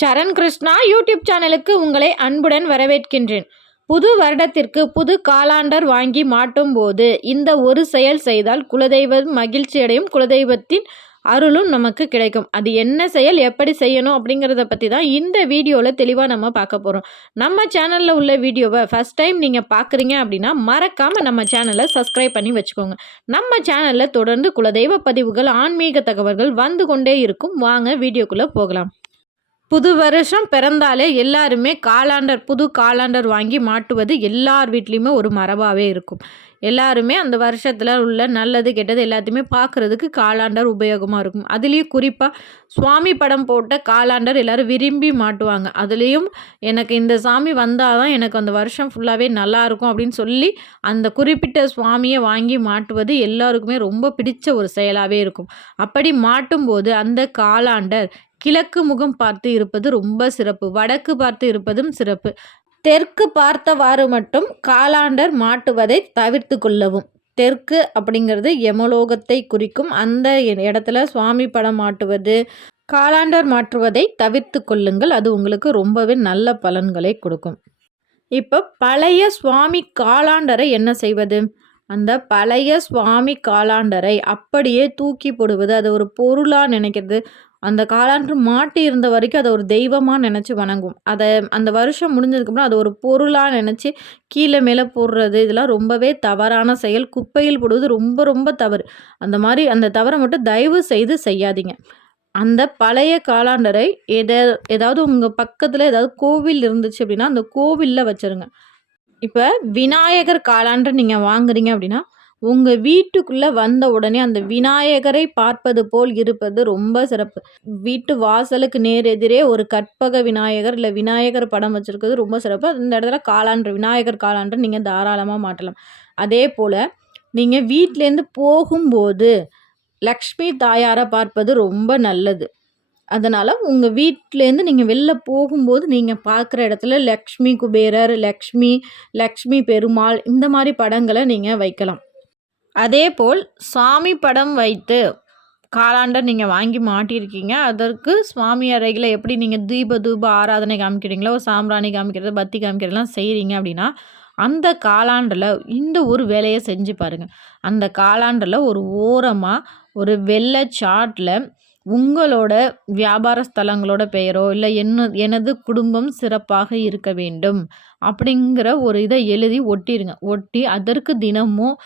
சரண் Krishna YouTube சேனலுக்கு உங்களை அன்புடன் வரவேற்கின்றேன். புது வருடத்திற்கு புது காலாண்டர் வாங்கி மாட்டும் போது இந்த ஒரு செயல் செய்தால் குலதெய்வம் மகிழ்ச்சியடையும், குலதெய்வத்தின் அருளும் நமக்கு கிடைக்கும். அது என்ன செயல், எப்படி செய்யணும் அப்படிங்கிறத பற்றி தான் இந்த வீடியோவில் தெளிவாக நம்ம பார்க்க போகிறோம். நம்ம சேனலில் உள்ள வீடியோவை ஃபஸ்ட் டைம் நீங்கள் பார்க்குறீங்க அப்படின்னா மறக்காமல் நம்ம சேனலை சப்ஸ்கிரைப் பண்ணி வச்சுக்கோங்க. நம்ம சேனலில் தொடர்ந்து குலதெய்வ பதிவுகள், ஆன்மீக தகவல்கள் வந்து கொண்டே இருக்கும். வாங்க வீடியோக்குள்ளே போகலாம். புது வருஷம் பிறந்தாலே எல்லாருமே புது காலாண்டர் வாங்கி மாட்டுவது எல்லார் வீட்லேயுமே ஒரு மரபாகவே இருக்கும். எல்லாருமே அந்த வருஷத்தில் உள்ள நல்லது கெட்டது எல்லாத்தையுமே பார்க்குறதுக்கு காலாண்டர் உபயோகமாக இருக்கும். அதுலேயும் குறிப்பாக சுவாமி படம் போட்ட காலாண்டர் எல்லோரும் விரும்பி மாட்டுவாங்க. அதுலேயும் எனக்கு இந்த சாமி வந்தால் தான் எனக்கு அந்த வருஷம் ஃபுல்லாகவே நல்லாயிருக்கும் அப்படின்னு சொல்லி அந்த குறிப்பிட்ட சுவாமியை வாங்கி மாட்டுவது எல்லாருக்குமே ரொம்ப பிடிச்ச ஒரு செயலாகவே இருக்கும். அப்படி மாட்டும்போது அந்த காலாண்டர் கிழக்கு முகம் பார்த்து இருப்பது ரொம்ப சிறப்பு, வடக்கு பார்த்து இருப்பதும் சிறப்பு. தெற்கு பார்த்தவாறு மட்டும் காலாண்டர் மாட்டுவதை தவிர்த்து கொள்ளவும். தெற்கு அப்படிங்கிறது யமலோகத்தை குறிக்கும். அந்த இடத்துல சுவாமி படம் மாட்டுவது, காலாண்டர் மாற்றுவதை தவிர்த்து கொள்ளுங்கள். அது உங்களுக்கு ரொம்பவே நல்ல பலன்களை கொடுக்கும். இப்போ பழைய சுவாமி காலாண்டரை என்ன செய்வது? அந்த பழைய சுவாமி காலாண்டரை அப்படியே தூக்கி போடுவது, அதை ஒரு பொருளாக நினைக்கிறது. அந்த காலாண்டர் மாட்டி இருந்த வரைக்கும் அதை ஒரு தெய்வமாக நினச்சி வணங்கும். அதை அந்த வருஷம் முடிஞ்சதுக்கப்புறம் அதை ஒரு பொருளாக நினச்சி கீழே மேலே போடுறது, இதெல்லாம் ரொம்பவே தவறான செயல். குப்பையில் போடுவது ரொம்ப ரொம்ப தவறு. அந்த தவறை மட்டும் தயவு செய்து செய்யாதீங்க. அந்த பழைய காலாண்டரை ஏதாவது உங்கள் பக்கத்தில் ஏதாவது கோவில் இருந்துச்சு அப்படின்னா அந்த கோவிலில் வச்சுருங்க. இப்போ விநாயகர் காலாண்டர் நீங்கள் வாங்குறீங்க அப்படின்னா உங்கள் வீட்டுக்குள்ளே வந்த உடனே அந்த விநாயகரை பார்ப்பது போல் இருப்பது ரொம்ப சிறப்பு. வீட்டு வாசலுக்கு நேர் எதிரே ஒரு கற்பக விநாயகர் இல்லை விநாயகர் படம் வச்சுருக்கிறது ரொம்ப சிறப்பு. இந்த இடத்துல விநாயகர் காலாண்டர் நீங்கள் தாராளமாக மாட்டலாம். அதே போல் நீங்கள் வீட்டிலேருந்து போகும்போது லக்ஷ்மி தாயாரை பார்ப்பது ரொம்ப நல்லது. அதனால் உங்கள் வீட்டிலேருந்து நீங்கள் வெளில போகும்போது நீங்கள் பார்க்குற இடத்துல லக்ஷ்மி குபேரர், லக்ஷ்மி பெருமாள் இந்த மாதிரி படங்களை நீங்கள் வைக்கலாம். அதேபோல் சாமி படம் வைத்து காலாண்டர் நீங்கள் வாங்கி மாட்டியிருக்கீங்க. அதற்கு சுவாமி அறையில் எப்படி நீங்கள் தூப ஆராதனை காமிக்கிறீங்களோ, சாம்பிராணி காமிக்கிறது, பத்தி காமிக்கிறதுலாம் செய்கிறீங்க அப்படின்னா அந்த காலாண்டரில் இந்த ஒரு வேலையை செஞ்சு பாருங்கள். அந்த காலாண்டரில் ஒரு ஓரமாக ஒரு வெள்ளை சார்ட்டில் உங்களோட வியாபார ஸ்தலங்களோட பெயரோ இல்லை எனது குடும்பம் சிறப்பாக இருக்க வேண்டும் அப்படிங்கிற ஒரு இதை எழுதி ஒட்டிடுங்க. ஒட்டி அதற்கு தினமும்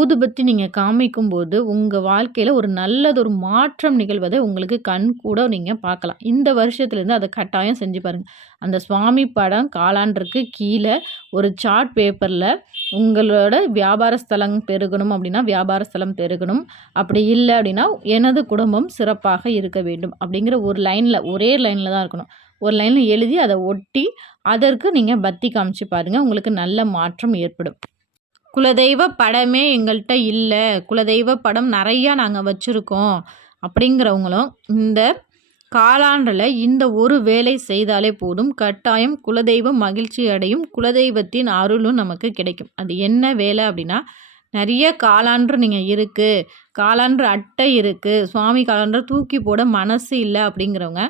ஊதுபத்தி நீங்கள் காமிக்கும்போது உங்கள் வாழ்க்கையில் ஒரு நல்லதொரு மாற்றம் நிகழ்வதை உங்களுக்கு கண் கூட நீங்கள் பார்க்கலாம். இந்த வருஷத்துலேருந்து அதை கட்டாயம் செஞ்சு பாருங்கள். அந்த சுவாமி படம் காலாண்டருக்கு கீழே ஒரு சார்ட் பேப்பரில் உங்களோட வியாபார ஸ்தலம் பெருகணும் அப்படின்னா வியாபார ஸ்தலம் பெருகணும், அப்படி இல்லை அப்படின்னா எனது குடும்பம் சிறப்பாக இருக்க வேண்டும் அப்படிங்கிற ஒரே லைனில் தான் இருக்கணும். ஒரு லைனில் எழுதி அதை ஒட்டி அதற்கு நீங்கள் பத்தி காமிச்சு பாருங்கள். உங்களுக்கு நல்ல மாற்றம் ஏற்படும். குலதெய்வ படமே எங்கள்கிட்ட இல்லை, குலதெய்வ படம் நிறையா நாங்கள் வச்சுருக்கோம் அப்படிங்கிறவங்களும் இந்த காலாண்டில் இந்த ஒரு வேலை செய்தாலே போதும். கட்டாயம் குலதெய்வம் மகிழ்ச்சி அடையும், குலதெய்வத்தின் அருளும் நமக்கு கிடைக்கும். அது என்ன வேலை அப்படின்னா, நிறைய காலாண்டு நீங்கள் இருக்குது, காலாண்டு அட்டை இருக்குது, சுவாமி காலாண்டர் தூக்கி போட மனசு இல்லை அப்படிங்கிறவங்க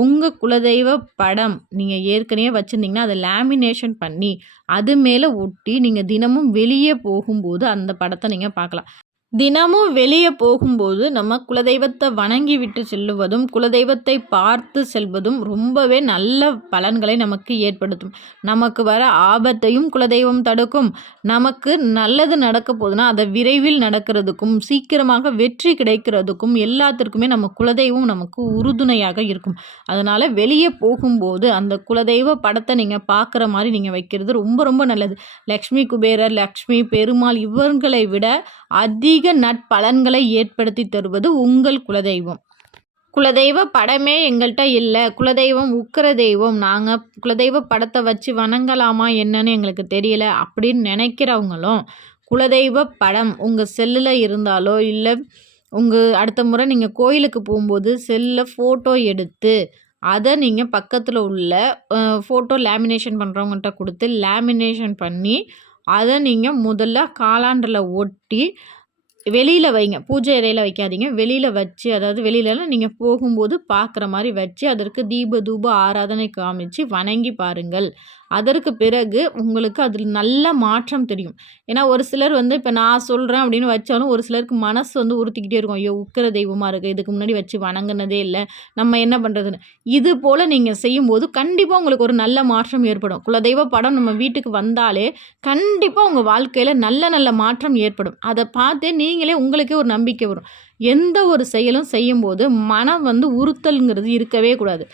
உங்கள் குலதெய்வ படம் நீங்கள் ஏற்கனவே வச்சுருந்தீங்கன்னா அதை லேமினேஷன் பண்ணி அது மேலே ஒட்டி நீங்கள் தினமும் வெளியே போகும்போது அந்த படத்தை நீங்கள் பார்க்கலாம். தினமும் வெளியே போகும்போது நம்ம குலதெய்வத்தை வணங்கி விட்டு செல்லுவதும் குலதெய்வத்தை பார்த்து செல்வதும் ரொம்பவே நல்ல பலன்களை நமக்கு ஏற்படுத்தும். நமக்கு வர ஆபத்தையும் குலதெய்வம் தடுக்கும். நமக்கு நல்லது நடக்க போகுதுன்னா அதை விரைவில் நடக்கிறதுக்கும் சீக்கிரமாக வெற்றி கிடைக்கிறதுக்கும் எல்லாத்திற்குமே நம்ம குலதெய்வம் நமக்கு உறுதுணையாக இருக்கும். அதனால் வெளியே போகும்போது அந்த குலதெய்வ படத்தை நீங்கள் பார்க்குற மாதிரி நீங்கள் வைக்கிறது ரொம்ப ரொம்ப நல்லது. லக்ஷ்மி குபேரர், லக்ஷ்மி பெருமாள் இவர்களை விட அதிக நற்பலன்களை ஏற்படுத்தி தருவது உங்கள் குலதெய்வம். குலதெய்வ படமே எங்கள்கிட்ட இல்லை, குலதெய்வம் உக்கிர தெய்வம், நாங்கள் குலதெய்வ படத்தை வச்சு வணங்கலாமா என்னன்னு எங்களுக்கு தெரியல அப்படின்னு நினைக்கிறவங்களும் குலதெய்வ படம் உங்கள் செல்லில் இருந்தாலோ இல்லை அடுத்த முறை நீங்கள் கோயிலுக்கு போகும்போது செல்லில் ஃபோட்டோ எடுத்து அதை நீங்கள் பக்கத்தில் உள்ள ஃபோட்டோ லேமினேஷன் பண்ணுறவங்கள்ட்ட கொடுத்து லேமினேஷன் பண்ணி அதை நீங்கள் முதல்ல காலாண்டரில் ஒட்டி வெளியில் வைங்க. பூஜை அறையில் வைக்காதீங்க. வெளியில் வச்சு, அதாவது வெளியிலலாம் நீங்கள் போகும்போது பார்க்குற மாதிரி வச்சு அதற்கு தீப தூப ஆராதனை காமிச்சு வணங்கி பாருங்கள். அதற்கு பிறகு உங்களுக்கு அதில் நல்ல மாற்றம் தெரியும். ஏன்னா ஒரு சிலர் வந்து இப்போ நான் சொல்கிறேன் அப்படின்னு வச்சாலும் ஒரு சிலருக்கு மனசு வந்து உறுத்திக்கிட்டே இருக்கும். ஐயோ உக்கிர தெய்வமாக இருக்குது, இதுக்கு முன்னாடி வச்சு வணங்குனதே இல்லை, நம்ம என்ன பண்ணுறதுன்னு. இது போல் நீங்கள் செய்யும்போது கண்டிப்பாக உங்களுக்கு ஒரு நல்ல மாற்றம் ஏற்படும். குலதெய்வ படம் நம்ம வீட்டுக்கு வந்தாலே கண்டிப்பாக உங்கள் வாழ்க்கையில் நல்ல நல்ல மாற்றம் ஏற்படும். அதை பார்த்தே நீங்களே உங்களுக்கே ஒரு நம்பிக்கை வரும். எந்த ஒரு செயலும் செய்யும்போது மனம் வந்து உறுத்தல்ங்கிறது இருக்கவே கூடாது.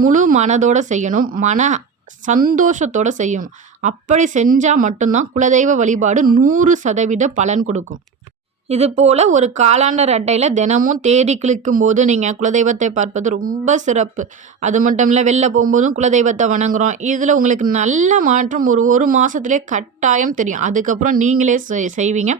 முழு மனதோடு செய்யணும். சந்தோஷத்தோடு செய்யணும். அப்படி செஞ்சால் மட்டும்தான் குலதெய்வ வழிபாடு 100% பலன் கொடுக்கும். இது போல் ஒரு காலாண்டர் அட்டையில் தினமும் தேதி கிளிக்கும் போது நீங்கள் குலதெய்வத்தை பார்ப்பது ரொம்ப சிறப்பு. அது மட்டும் இல்லை, வெளில போகும்போதும் குலதெய்வத்தை வணங்குறோம். இதில் உங்களுக்கு நல்ல மாற்றம் ஒரு மாதத்துலேயே கட்டாயம் தெரியும். அதுக்கப்புறம் நீங்களே செய்வீங்க.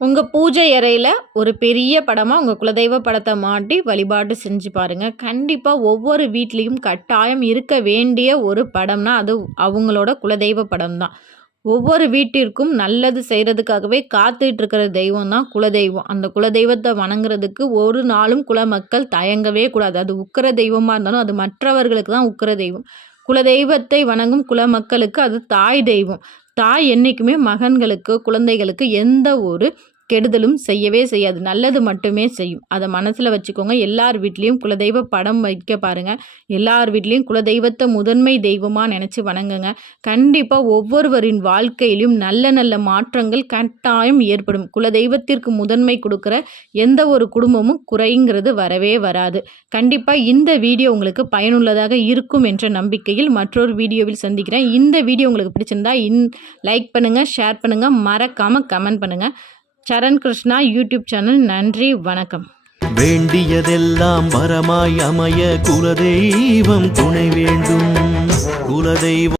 உங்கள் பூஜை அறையில் ஒரு பெரிய படமாக உங்கள் குலதெய்வ படத்தை மாட்டி வழிபாடு செஞ்சு பாருங்கள். கண்டிப்பாக ஒவ்வொரு வீட்லேயும் கட்டாயம் இருக்க வேண்டிய ஒரு படம்னா அது அவங்களோட குலதெய்வ படம் தான். ஒவ்வொரு வீட்டிற்கும் நல்லது செய்கிறதுக்காகவே காத்துட்டு இருக்கிற தெய்வம் தான் குலதெய்வம். அந்த குலதெய்வத்தை வணங்குறதுக்கு ஒரு நாளும் குலமக்கள் தயங்கவே கூடாது. அது உக்கிர தெய்வமாக இருந்தாலும் அது மற்றவர்களுக்கு தான் உக்கிர தெய்வம். குலதெய்வத்தை வணங்கும் குலமக்களுக்கு அது தாய் தெய்வம். தாய் என்றைக்குமே மகன்களுக்கு குழந்தைகளுக்கு எந்த ஒரு கெடுதலும் செய்யவே செய்யாது, நல்லது மட்டுமே செய்யும். அதை மனசில் வச்சுக்கோங்க. எல்லார் வீட்லேயும் குலதெய்வ படம் வைக்க பாருங்கள். எல்லார் வீட்லேயும் குலதெய்வத்தை முதன்மை தெய்வமாக நினச்சி வணங்குங்க. கண்டிப்பாக ஒவ்வொருவரின் வாழ்க்கையிலும் நல்ல நல்ல மாற்றங்கள் கட்டாயம் ஏற்படும். குலதெய்வத்திற்கு முதன்மை கொடுக்குற எந்த ஒரு குடும்பமும் குறைங்கிறது வரவே வராது. கண்டிப்பாக இந்த வீடியோ உங்களுக்கு பயனுள்ளதாக இருக்கும் என்ற நம்பிக்கையில் மற்றொரு வீடியோவில் சந்திக்கிறேன். இந்த வீடியோ உங்களுக்கு பிடிச்சிருந்தா லைக் பண்ணுங்கள், ஷேர் பண்ணுங்கள், மறக்காமல் கமெண்ட் பண்ணுங்கள். சரண் கிருஷ்ணா யூடியூப் சேனல். நன்றி, வணக்கம். வேண்டியதெல்லாம் வரமாய் அமைய குலதெய்வம் துணை வேண்டும். குலதெய்வம்